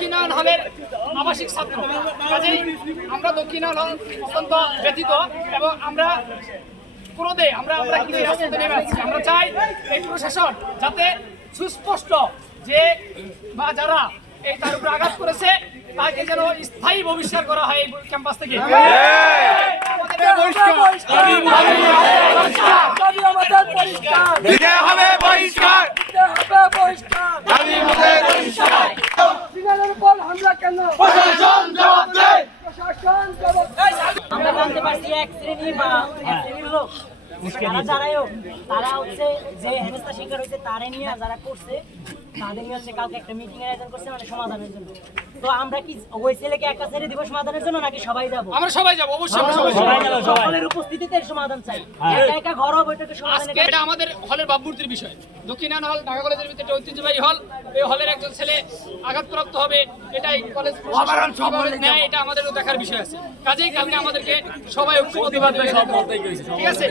দক্ষিণায়ন হলের আবাসিক ছাত্র। কাজেই আমরা দক্ষিণায়ন হল অত্যন্ত ব্যথিত এবং আমরা ক্রোধে আমরা আমরা কিন্তু রাস্তাতে নেমে আসছি আমরা চাই এই প্রশাসন যাতে সুস্পষ্ট যে বা যারা এই তার উপরে আঘাত করেছে তাকে যেন স্থায়ী বহিষ্কার করা হয় এই ক্যাম্পাস থেকে। দাবি আমাদের পরিষ্কার হবে বহিষ্কার। কেন? প্রশাসন জবাব দেয়। প্রশাসন জবাব আমরা জানতে পারছি এক শ্রেণি বা এক শ্রেণির লোক। যারা যারাই হোক তারা হচ্ছে যে হেনস্থা শিকার হয়েছে তারে নিয়ে যারা করছে তাদের হচ্ছে কালকে একটা মিটিং এর আয়োজন করছে মানে সমাধানের জন্য। তো আমরা কি ওই ছেলেকে একা ছেড়ে দিব সমাধানের জন্য নাকি সবাই যাব? আমরা সবাই যাব অবশ্যই আমরা সবাই যাব। সকলের উপস্থিতিতে সমাধান চাই। একা একা ঘর বৈঠকে সমাধান আজকে এটা আমাদের হলের বাবমূর্তির বিষয়। দক্ষিণায়ন হল ঢাকা কলেজের ভিতরে একটা ঐতিহ্যবাহী হল। এই হলের একজন ছেলে আঘাতপ্রাপ্ত হবে এটাই কলেজ প্রশাসন কীভাবে নেয় এটা আমাদেরও দেখার বিষয় আছে। কাজেই কালকে আমাদেরকে সবাই ঐক্যবদ্ধভাবে ঠিক আছে?